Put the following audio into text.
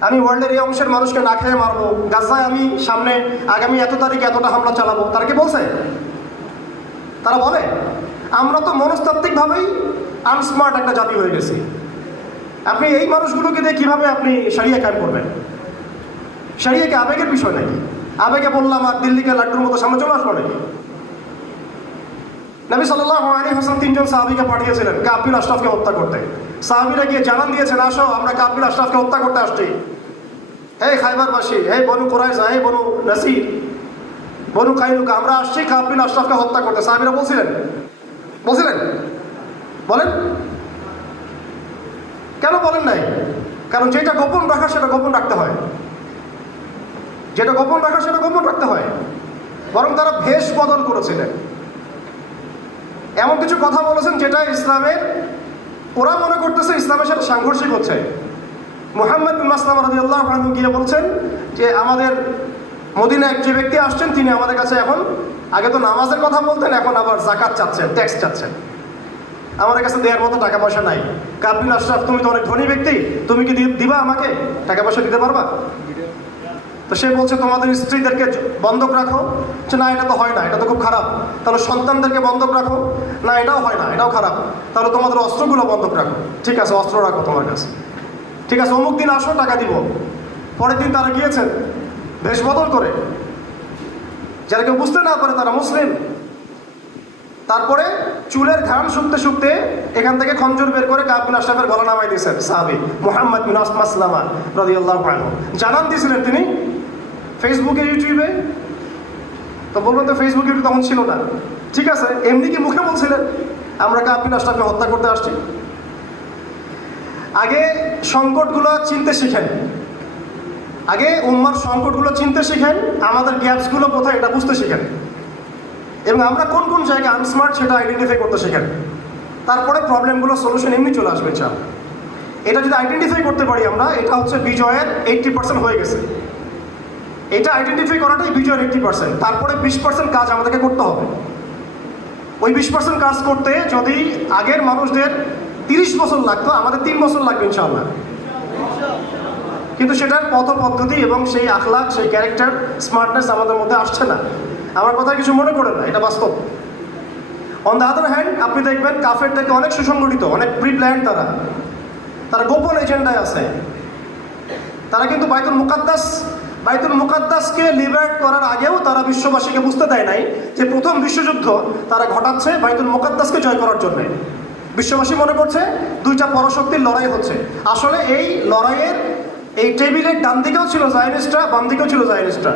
আমি ওয়ার্ল্ডের এই অংশের মানুষকে না খেয়ে মারবো। গাজায় আমি সামনে আগামী এত তারিখে এতটা হামলা চালাবো। তারা কি বলছে? তারা বলে, আমরা তো মনস্তাত্ত্বিকভাবেই আনস্মার্ট একটা জাতি হয়ে গেছি। আপনি এই মানুষগুলোকে দিয়ে কীভাবে আপনি সারিয়ে কায়েম করবেন? সারিয়ে কি আবেগের বিষয় নাকি? আবেগে বললাম, আর দিল্লিকে লাড্ডুর মতো সামনে চলে আসব নাকি? নবী সাল্লাহ আলী হাসান তিনজন সাহাবিকে পাঠিয়েছিলেন কাবিল আশরাফকে হত্যা করতে। সাহাবিরা গিয়ে জানান দিয়েছেন, আসো, আমরা কাবিল আশরাফকে হত্যা করতে আসছি। হে খাইবারবাসী, হে বনু কোরাইজা হে বনু নাসির, বনু কাইলুকা আমরা আসছি কাবিল আশরাফকে হত্যা করতে। সাহাবিরা বলছিলেন বলছিলেন? বলেন? কেন বলেন নাই? কারণ যেটা গোপন রাখা, সেটা গোপন রাখতে হয়। যেটা গোপন রাখা, সেটা গোপন রাখতে হয়। বরং তারা ভেষ বদল করেছিলেন। এমন কিছু কথা বলেছেন যেটা ইসলামের, ওরা মনে করতেছে ইসলামের সাথে সাংঘর্ষিক হচ্ছে। মোহাম্মদ বিন মাসলাম গিয়ে বলছেন যে, আমাদের মদিনা যে ব্যক্তি আসছেন, তিনি আমাদের কাছে এখন, আগে তো নামাজের কথা বলতেন, এখন আবার জাকাত চাচ্ছেন, ট্যাক্স চাচ্ছেন। আমাদের কাছে দেওয়ার মতো টাকা পয়সা নাই। কাবিন আশরাফ, তুমি তো অনেক ধনী ব্যক্তি, তুমি কি দিবা আমাকে? টাকা পয়সা দিতে পারবা? তো সে বলছে, তোমাদের স্ত্রীদেরকে বন্ধক রাখো। যে না, এটা তো হয় না, এটা তো খুব খারাপ। তাহলে সন্তানদেরকে বন্ধক রাখো? না, এটাও হয় না, এটাও খারাপ। তাহলে তোমাদের অস্ত্রগুলো বন্ধক রাখো। ঠিক আছে, অস্ত্র রাখো তোমার কাছে। ঠিক আছে, অমুক দিন আসো, টাকা দিব। পরের দিন তারা গিয়েছেন বেশ বদল করে। যারা কেউ বুঝতে না পারে তারা মুসলিম। তারপরে চুলের ঘাম শুকতে শুকতে এখান থেকে খঞ্জর বের করে কাবিন আশরাফের গলা নামাই দিয়েছেন সাহাবি মোহাম্মদ বিন মাসলামা রদি আল্লাহ জানান দিয়েছিলেন তিনি ফেসবুকে ইউটিউবে তো বলবেন তো ফেসবুক ইউটিউব তখন ছিল না। ঠিক আছে, এমনি কি মুখে বলছিলেন? আমরা কাবিন আশরাফকে হত্যা করতে আসছি। আগে সংকটগুলো চিনতে শিখেন। আগে উম্মার সংকটগুলো চিনতে শিখেন, আমাদের গ্যাপসগুলো কোথায় এটা বুঝতে শিখেন। এবং আমরা কোন কোন জায়গায় আনস্মার্ট সেটা আইডেন্টিফাই করতে শেখেন। তারপরে প্রবলেমগুলো সলিউশন এমনি চলে আসবে চাল এটা যদি আইডেন্টিফাই করতে পারি আমরা, এটা হচ্ছে বিজয়ের এইট্টি পার্সেন্ট হয়ে গেছে। এটা আইডেন্টিফাই করাটাই বিজয়ের এইট্টি পার্সেন্ট তারপরে বিশ পার্সেন্ট কাজ আমাদেরকে করতে হবে। ওই বিশ পার্সেন্ট কাজ করতে যদি আগের মানুষদের তিরিশ বছর লাগতো, আমাদের তিন বছর লাগবে ইনশাআল্লাহ। কিন্তু সেটার পথ পদ্ধতি এবং সেই আখলাখ, সেই ক্যারেক্টার স্মার্টনেস আমাদের মধ্যে আসছে না। আমার কথা কিছু মনে করে না, এটা বাস্তব। অন দ্য আদার হ্যান্ড আপনি দেখবেন কাফের থেকে অনেক সুসংগঠিত, অনেক প্রি প্ল্যান তারা। তারা গোপন এজেন্ডায় আছে। তারা কিন্তু বাইতুল মুকাদ্দাস বাইতুল মুকাদ্দাসকে লিবারেট করার আগেও তারা বিশ্ববাসীকে বুঝতে দেয় নাই যে প্রথম বিশ্বযুদ্ধ তারা ঘটাচ্ছে বাইতুল মুকাদ্দাসকে জয় করার জন্য। বিশ্ববাসী মনে করছে দুইটা পরশক্তির লড়াই হচ্ছে। আসলে এই লড়াইয়ের এই টেবিলের ডান দিকেও ছিল জায়নিস্টরা বাম দিকেও ছিল জায়নিস্টরা